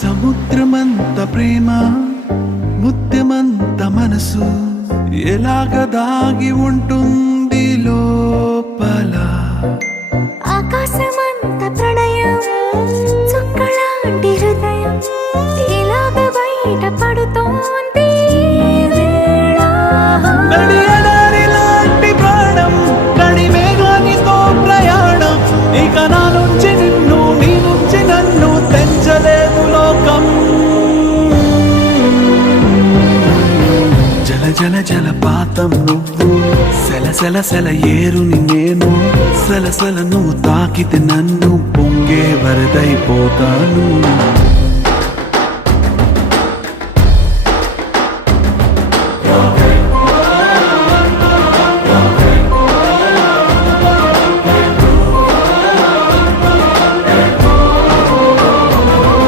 సముద్రమంత ప్రేమ ముత్యమంత మనసు ఎలాగ దాగి ఉంటుంది లోపల. ఆకాశమంత ప్రణయం చుక్కలాంటి హృదయం ఇలాగ బయట పడుతోంది వేళ. నడియడారిలాంటి ప్రాణం నడిమేఘానితో ప్రయాణం ఇక నా నుంచి నిన్ను నీ నుంచి నన్ను తెంచలేదు లోకం. జల జల జలపాతం నువ్వు సెల సెల సెల ఏరుని నేను సలసల నువ్వు తాకితే నన్ను పొంగే వరదైపోతాను.